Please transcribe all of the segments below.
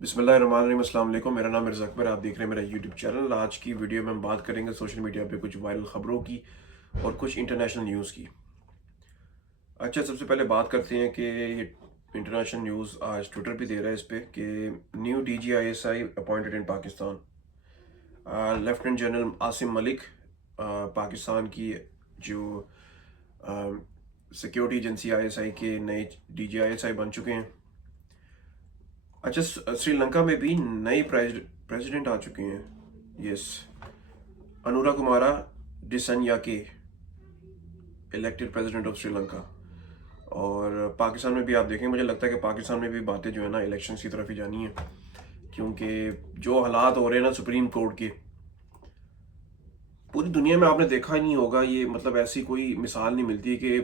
बिस्मिल्लाहिर्रहमानिर्रहीम, अस्सलाम वालेकुम। मेरा नाम मिर्ज़ा अकबर, आप देख रहे हैं मेरा यूट्यूब चैनल। आज की वीडियो में हम बात करेंगे सोशल मीडिया पे कुछ वायरल ख़बरों की और कुछ इंटरनेशनल न्यूज़ की। अच्छा, सबसे पहले बात करते हैं कि ये इंटरनेशनल न्यूज़ आज ट्विटर भी दे रहा है इस पे कि new DGISI appointed in Pakistan. Lieutenant general Asim Malik Pakistan की जो सिक्योरिटी एजेंसी ISI के नए DGISI बन चुके हैं। अच्छा, श्रीलंका में भी नए प्रेसिडेंट आ चुके हैं। Yes, Anura Kumara Dissanayake elected president of Sri Lanka. और पाकिस्तान में भी आप देखें, मुझे लगता है कि पाकिस्तान में भी बातें जो है ना इलेक्शन की तरफ ही जानी है, क्योंकि जो हालात हो रहे हैं ना सुप्रीम कोर्ट के, पूरी दुनिया में आपने देखा ही नहीं होगा ये, मतलब ऐसी कोई मिसाल नहीं मिलती कि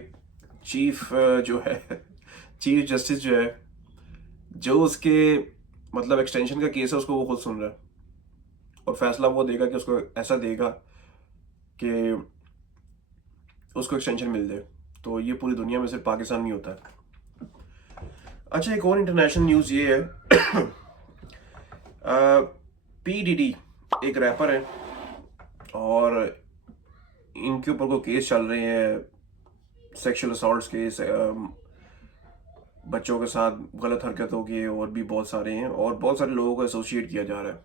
चीफ जो है चीफ जस्टिस जो है, जो उसके मतलब एक्सटेंशन का केस है उसको वो खुद सुन रहा है और फैसला वो देगा कि उसको ऐसा देगा कि उसको एक्सटेंशन मिल जाए। तो ये पूरी दुनिया में सिर्फ पाकिस्तान में ही होता है। अच्छा, एक और इंटरनेशनल न्यूज़ ये है PDD एक रैपर है और इनके ऊपर कोई केस चल रहे हैं, सेक्सुअल असॉल्ट्स केस, बच्चों के साथ गलत हरकतों के, और भी बहुत सारे हैं और बहुत सारे लोगों को एसोसिएट किया जा रहा है।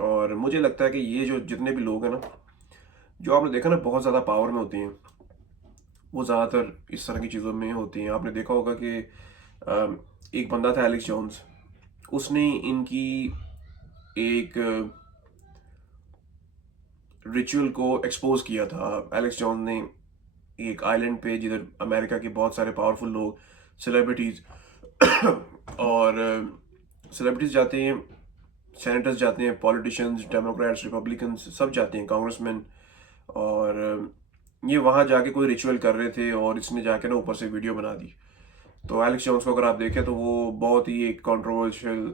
और मुझे लगता है कि ये जो जितने भी लोग हैं ना, जो आपने देखा ना बहुत ज़्यादा पावर में होते हैं, वो ज़्यादातर इस तरह की चीज़ों में होती हैं। आपने देखा होगा कि एक बंदा था एलेक्स जोन्स, उसने इनकी एक रिचुअल को एक्सपोज किया था। एलेक्स जोन्स ने एक आइलैंड पे, जिधर अमेरिका के बहुत सारे पावरफुल लोग, सेलिब्रिटीज़ और सेलिब्रिटीज़ जाते हैं, सेनेटर्स जाते हैं, पॉलिटिशियंस, डेमोक्रेट्स, रिपब्लिकन्स सब जाते हैं, कांग्रेसमैन। और ये वहाँ जाके कोई रिचुअल कर रहे थे और इसने जाके ना ऊपर से वीडियो बना दी। तो एलेक्स जोन्स को अगर आप देखें तो वो बहुत ही एक कंट्रोवर्शियल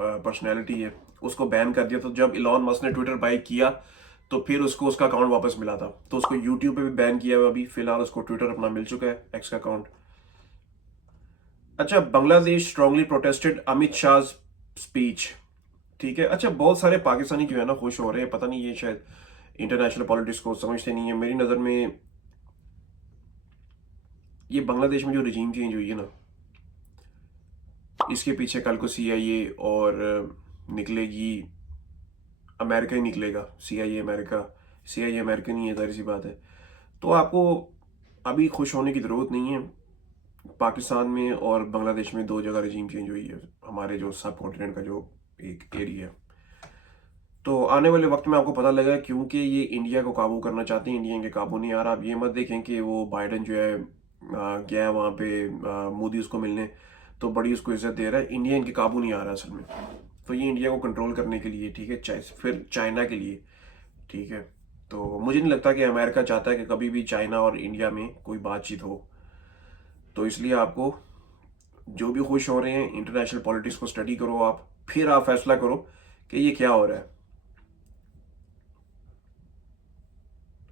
पर्सनैलिटी है, उसको बैन कर दिया। तो जब इलॉन मस्क ने ट्विटर बाई किया तो फिर उसको उसका अकाउंट वापस मिला था, तो उसको यूट्यूब पे भी बैन किया हुआ, अभी फिलहाल उसको ट्विटर अपना मिल चुका है, एक्स का अकाउंट। अच्छा, Bangladesh strongly protested Amit Shah speech. ठीक है। अच्छा, बहुत सारे पाकिस्तानी जो है ना खुश हो रहे हैं, पता नहीं ये शायद इंटरनेशनल पॉलिटिक्स को समझते नहीं है। मेरी नज़र में ये बांग्लादेश में जो रिजीम चेंज हुई है ना, इसके पीछे कल को CIA और निकलेगी, अमेरिका ही निकलेगा। CIA अमेरिकन ही है, जाहिर सी बात है। तो आपको अभी खुश होने की ज़रूरत नहीं है। पाकिस्तान में और बांग्लादेश में दो जगह रजीम चेंज हुई है, हमारे जो सब कॉन्टिनेंट का जो एक एरिया है। तो आने वाले वक्त में आपको पता लगा, क्योंकि ये इंडिया को काबू करना चाहते हैं, इंडिया इनके काबू नहीं आ रहा। आप ये मत देखें कि वो बाइडन जो है गया वहाँ पे मोदी उसको मिलने, तो बड़ी उसको इज्जत दे रहा है। इंडिया इनके काबू नहीं आ रहा असल में। तो ये इंडिया को कंट्रोल करने के लिए, ठीक है, फिर चाइना के लिए, ठीक है। तो मुझे नहीं लगता कि अमेरिका चाहता है कि कभी भी चाइना और इंडिया में कोई बातचीत हो। तो इसलिए आपको जो भी खुश हो रहे हैं, इंटरनेशनल पॉलिटिक्स को स्टडी करो आप, फिर आप फैसला करो कि ये क्या हो रहा है।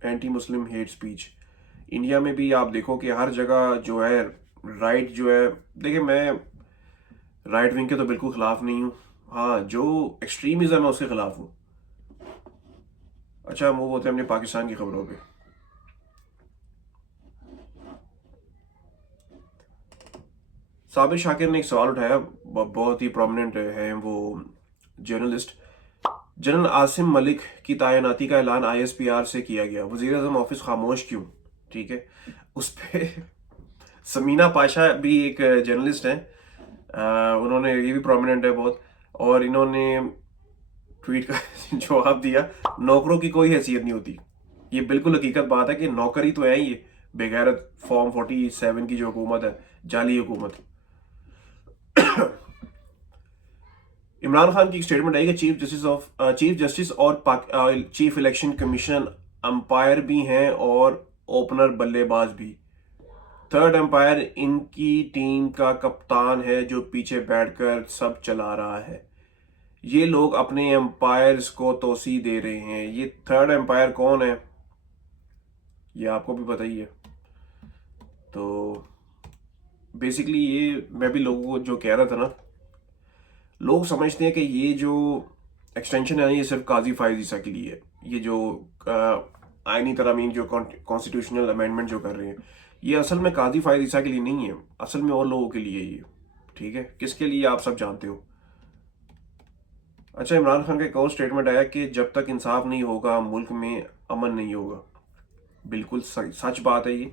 Anti Muslim hate speech India में भी आप देखो कि हर जगह जो है राइट जो है, देखिए मैं राइट विंग के तो बिल्कुल खिलाफ नहीं हूँ, हाँ जो एक्सट्रीमिज्म है उसके खिलाफ हूँ। अच्छा, मूव होते हैं अपने पाकिस्तान की खबरों पे। साबिर शाकिर ने एक सवाल उठाया, बहुत ही प्रोमिनेंट है वो जर्नलिस्ट। जनरल आसिम मलिक की तैनाती का ऐलान ISPR से किया गया, वजीर आजम ऑफिस खामोश क्यों? ठीक है, उस पे समीना पाशा भी एक जर्नलिस्ट हैं, उन्होंने, ये भी प्रोमिनेंट है बहुत, और इन्होंने ट्वीट का जवाब दिया, नौकरों की कोई हैसियत नहीं होती। ये बिल्कुल हकीकत बात है कि नौकर ही तो है ये बेगैरत फॉर्म 47 की जो हुकूमत है, जाली हुकूमत। इमरान खान की एक स्टेटमेंट आई कि चीफ जस्टिस और चीफ इलेक्शन कमीशन अंपायर भी हैं और ओपनर बल्लेबाज भी। थर्ड अंपायर इनकी टीम का कप्तान है जो पीछे बैठकर सब चला रहा है। ये लोग अपने एम्पायर्स को तोसी दे रहे हैं। ये थर्ड एम्पायर कौन है, ये आपको भी पता ही है। तो बेसिकली ये मैं भी लोगों को जो कह रहा था ना, लोग समझते हैं कि ये जो एक्सटेंशन है ये सिर्फ काजी फायज ईसा के लिए है। ये जो आईनी तरमीम जो कॉन्स्टिट्यूशनल अमेंडमेंट जो कर रहे हैं, ये असल में काजी फायज ईसा के लिए नहीं है, असल में और लोगों के लिए ये, ठीक है, किसके लिए आप सब जानते हो। अच्छा, इमरान खान का एक और स्टेटमेंट आया कि जब तक इंसाफ नहीं होगा मुल्क में अमन नहीं होगा। बिल्कुल सच बात है ये।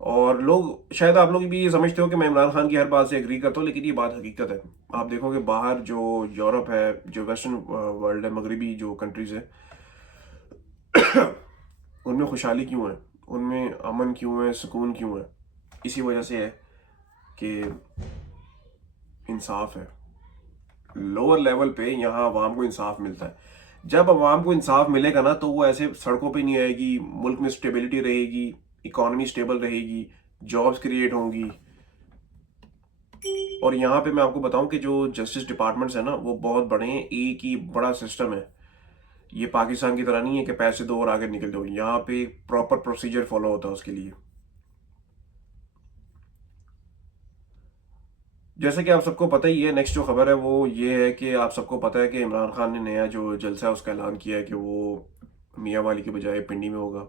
और लोग, शायद आप लोग भी ये समझते हो कि मैं इमरान खान की हर बात से एग्री करता हूँ, लेकिन ये बात हकीकत है। आप देखोगे बाहर जो यूरोप है, जो वेस्टर्न वर्ल्ड है, मगरबी जो कंट्रीज है, उनमें खुशहाली क्यों है, उनमें अमन क्यों है, सुकून क्यों है? इसी वजह से है कि इंसाफ है। लोअर लेवल पे यहाँ अवाम को इंसाफ मिलता है। जब अवाम को इंसाफ मिलेगा ना, तो वो ऐसे सड़कों पे नहीं आएगी, मुल्क में स्टेबिलिटी रहेगी, इकोनॉमी स्टेबल रहेगी, जॉब्स क्रिएट होंगी। और यहाँ पे मैं आपको बताऊं कि जो जस्टिस डिपार्टमेंट्स है ना, वो बहुत बड़े हैं, एक ही बड़ा सिस्टम है। ये पाकिस्तान की तरह नहीं है कि पैसे दो और आगे निकल दो। यहाँ पे प्रॉपर प्रोसीजर फॉलो होता है उसके लिए। जैसे कि आप सबको पता ही है, नेक्स्ट जो खबर है वो ये है कि आप सबको पता है कि इमरान खान ने नया जो जलसा है उसका ऐलान किया है कि वो मियाँ वाली के बजाय पिंडी में होगा।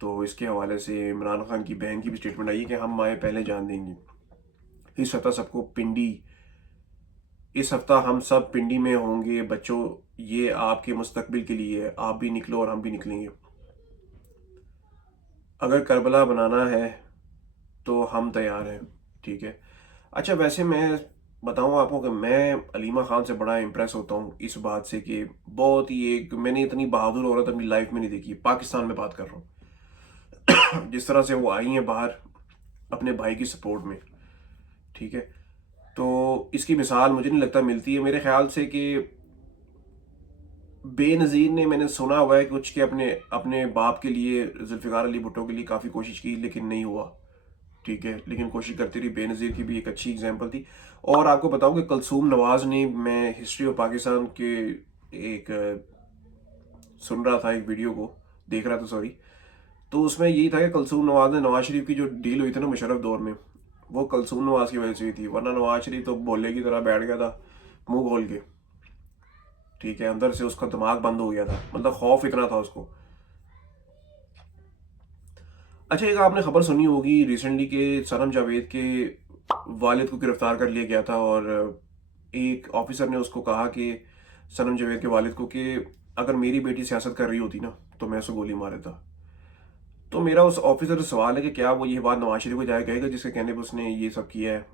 तो इसके हवाले से इमरान खान की बहन की भी स्टेटमेंट आई है कि हम आए पहले जान देंगे। इस हफ्ता सबको पिंडी, इस हफ्ता हम सब पिंडी में होंगे बच्चों, ये आपके मुस्तकबिल के लिए है, आप भी निकलो और हम भी निकलेंगे। अगर करबला बनाना है तो हम तैयार हैं, ठीक है। अच्छा, वैसे मैं बताऊं आपको कि मैं अलीमा खान से बड़ा इम्प्रेस होता हूं इस बात से कि बहुत ही एक, मैंने इतनी बहादुर औरत अपनी लाइफ में नहीं देखी, पाकिस्तान में बात कर रहा हूँ। जिस तरह से वो आई हैं बाहर अपने भाई की सपोर्ट में, ठीक है। तो इसकी मिसाल मुझे नहीं लगता मिलती है मेरे ख्याल से कि बेनज़ीर ने, मैंने सुना हुआ है कुछ कि अपने अपने बाप के लिए, जुल्फ़िकार अली भुट्टो के लिए काफ़ी कोशिश की लेकिन नहीं हुआ, ठीक है। लेकिन कोशिश करती रही। बेनज़ीर की भी एक अच्छी एग्जांपल थी। और आपको बताऊं कि कलसूम नवाज ने, मैं हिस्ट्री ऑफ पाकिस्तान के एक सुन रहा था, एक वीडियो को देख रहा था, सॉरी। तो उसमें यही था कि कलसूम नवाज ने, नवाज शरीफ की जो डील हुई थी ना मुशर्रफ दौर में, वो कलसूम नवाज की वजह से हुई थी, वरना नवाज शरीफ तो भोले की तरह बैठ गया था मुंह खोल के, ठीक है। अंदर से उसका दिमाग बंद हो गया था, मतलब खौफ इतना था उसको। अच्छा, एक आपने खबर सुनी होगी रिसेंटली के सनम जावेद के वालिद को गिरफ्तार कर लिया गया था, और एक ऑफिसर ने उसको कहा कि सनम जावेद के वालिद को कि अगर मेरी बेटी सियासत कर रही होती ना तो मैं उसे गोली मार देता। तो मेरा उस ऑफिसर से सवाल है कि क्या वो ये बात नवाज शरीफ को जाए कहेगा जिसके कहने पर उसने ये सब किया है?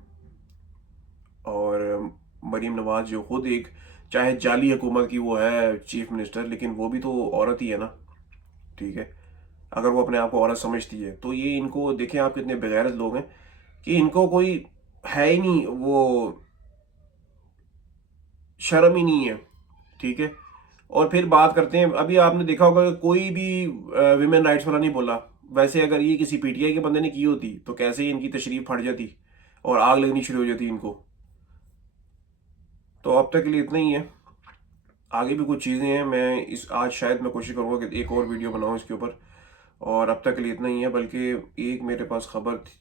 और मरीम नवाज जो खुद एक, चाहे जाली हुकूमत की वो है चीफ मिनिस्टर, लेकिन वो भी तो औरत ही है ना, ठीक है। अगर वो अपने आप को औरत समझती है तो ये, इनको देखें आप कितने बेगैरत लोग हैं कि इनको कोई है ही नहीं, वो शर्म ही नहीं है, ठीक है। और फिर बात करते हैं, अभी आपने देखा होगा कि कोई भी विमेन राइट्स वाला नहीं बोला। वैसे अगर ये किसी पीटीआई के बंदे ने की होती तो कैसे ही इनकी तशरीफ फट जाती और आग लगनी शुरू हो जाती इनको। तो अब तक के लिए इतना ही है। आगे भी कुछ चीज़ें हैं, मैं इस आज शायद मैं कोशिश करूँगा कि एक और वीडियो बनाऊँ इसके ऊपर। और अब तक के लिए इतना ही है, बल्कि एक मेरे पास खबर थी,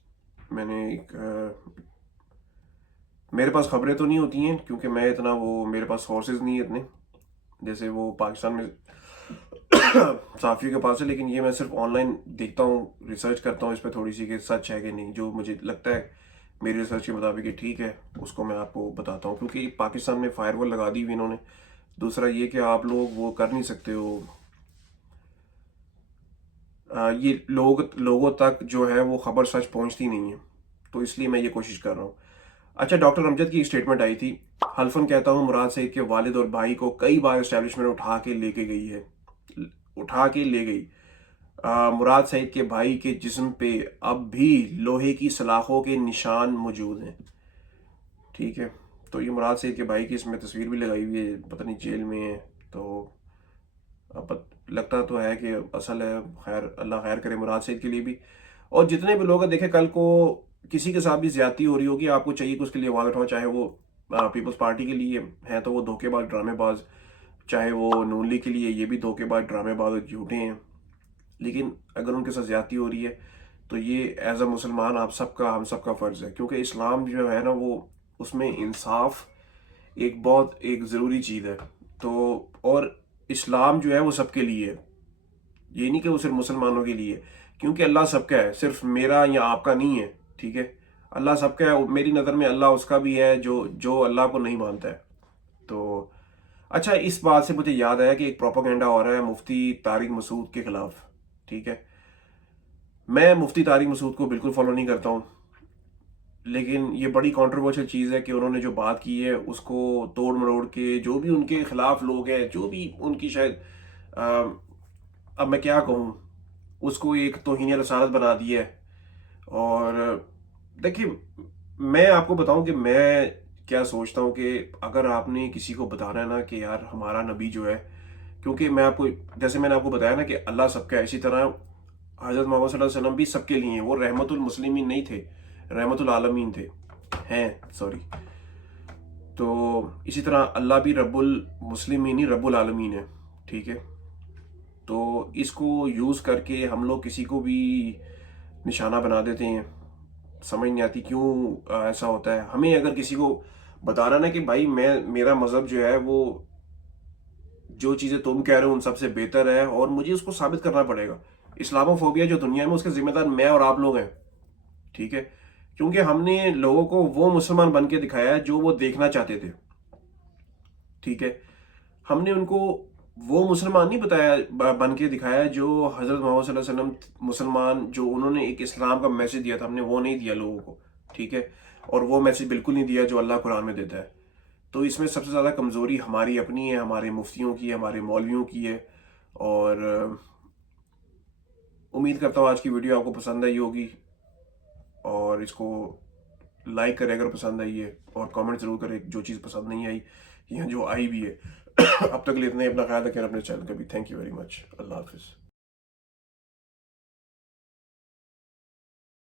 मैंने एक मेरे पास खबरें तो नहीं होती हैं क्योंकि मैं इतना, वो मेरे पास सोर्सेज नहीं है इतने जैसे वो पाकिस्तान में साफियों के पास है। लेकिन ये मैं सिर्फ ऑनलाइन देखता हूँ, रिसर्च करता हूँ इस पर थोड़ी सी कि सच है कि नहीं। जो मुझे लगता है मेरी रिसर्च के मुताबिक ये ठीक है, उसको मैं आपको बताता हूँ। क्योंकि पाकिस्तान में फायरवॉल लगा दी हुई इन्होंने। दूसरा ये कि आप लोग वो कर नहीं सकते हो, ये लोगों तक जो है वो खबर सच पहुंचती नहीं है, तो इसलिए मैं ये कोशिश कर रहा हूँ। अच्छा, डॉक्टर अमजद की एक स्टेटमेंट आई थी, हल्फन कहता हूँ मुराद सईद के वालिद और भाई को कई बार एस्टेब्लिशमेंट उठा के लेके गई है, उठा के ले गई। मुराद सईद के भाई के जिस्म पे अब भी लोहे की सलाखों के निशान मौजूद हैं, ठीक है। तो ये मुराद सईद के भाई की इसमें तस्वीर भी लगाई हुई है, पता नहीं जेल में है। तो अब लगता तो है कि असल है। खैर, अल्लाह खैर करे मुराद सईद के लिए भी। और जितने भी लोग हैं, देखे कल को किसी के साथ भी ज्यादती हो रही होगी, आपको चाहिए कि उसके लिए आवाज उठाओ, चाहे वो पीपल्स पार्टी के लिए है तो वो धोखेबाज ड्रामेबाज, चाहे वो नून लीग के लिए, ये भी धोखेबाज ड्रामेबाज और झूठे हैं। लेकिन अगर उनके साथ ज्यादती हो रही है तो ये एज अ मुसलमान आप सबका, हम सबका फर्ज है, क्योंकि इस्लाम जो है ना वो, उसमें इंसाफ, एक बहुत एक ज़रूरी चीज़ है। तो और इस्लाम जो है वो सबके लिए है, ये नहीं कि वो सिर्फ मुसलमानों के लिए है, क्योंकि अल्लाह सबका है, सिर्फ मेरा या आपका नहीं है। ठीक है, अल्लाह सबका है। मेरी नज़र में अल्लाह उसका भी है जो जो अल्लाह को नहीं मानता है। तो अच्छा, इस बात से मुझे याद आया कि एक प्रोपागेंडा हो रहा है मुफ्ती तारिक मसूद के खिलाफ। ठीक है, मैं मुफ्ती तारिक मसूद को बिल्कुल फॉलो नहीं करता हूँ, लेकिन ये बड़ी कंट्रोवर्शियल चीज़ है कि उन्होंने जो बात की है उसको तोड़ मरोड़ के, जो भी उनके खिलाफ लोग हैं, जो भी उनकी शायद अ, अब मैं क्या कहूँ, उसको एक तौहीन रसालत बना दिया है। और देखिए, मैं आपको बताऊं कि मैं क्या सोचता हूं कि अगर आपने किसी को बताना है ना कि यार हमारा नबी जो है, क्योंकि मैं आपको, जैसे मैंने आपको बताया ना कि अल्लाह सबका है, इसी तरह हज़रत मोहम्मद सल्लल्लाहु अलैहि वसल्लम भी सबके लिए हैं। वो रहमतुल मुस्लिमीन नहीं थे, रहमतुल आलमीन थे, हैं, सॉरी। तो इसी तरह अल्लाह भी रब्बुल मुस्लिमीन ही रब्बुल आलमीन है। ठीक है, तो इसको यूज़ करके हम लोग किसी को भी निशाना बना देते हैं। समझ नहीं आती क्यों ऐसा होता है। हमें अगर किसी को बताना ना कि भाई मैं, मेरा मज़हब जो है वो, जो चीज़ें तुम कह रहे हो उन सबसे बेहतर है, और मुझे उसको साबित करना पड़ेगा। इस्लामोफोबिया जो दुनिया में, उसके जिम्मेदार मैं और आप लोग हैं। ठीक है, क्योंकि हमने लोगों को वो मुसलमान बन के दिखाया है जो वो देखना चाहते थे। ठीक है, हमने उनको वो मुसलमान नहीं बताया, बन के दिखाया जो हज़रत मोहम्मद सल्लल्लाहु अलैहि वसल्लम, मुसलमान जो उन्होंने एक इस्लाम का मैसेज दिया था, हमने वो नहीं दिया लोगों को। ठीक है, और वो मैसेज बिल्कुल नहीं दिया जो अल्लाह कुरान में देता है। तो इसमें सबसे ज़्यादा कमज़ोरी हमारी अपनी है, हमारे मुफ्तियों की है, हमारे मौलवियों की है। और उम्मीद करता हूँ आज की वीडियो आपको पसंद आई होगी, और इसको लाइक करें अगर पसंद आई है, और कमेंट ज़रूर करें जो चीज़ पसंद नहीं आई या जो आई भी है। अब तक के लिए इतना ही। अपना ख्याल रखें, अपने चैनल का भी। Thank you very much. अल्लाह हाफिज़।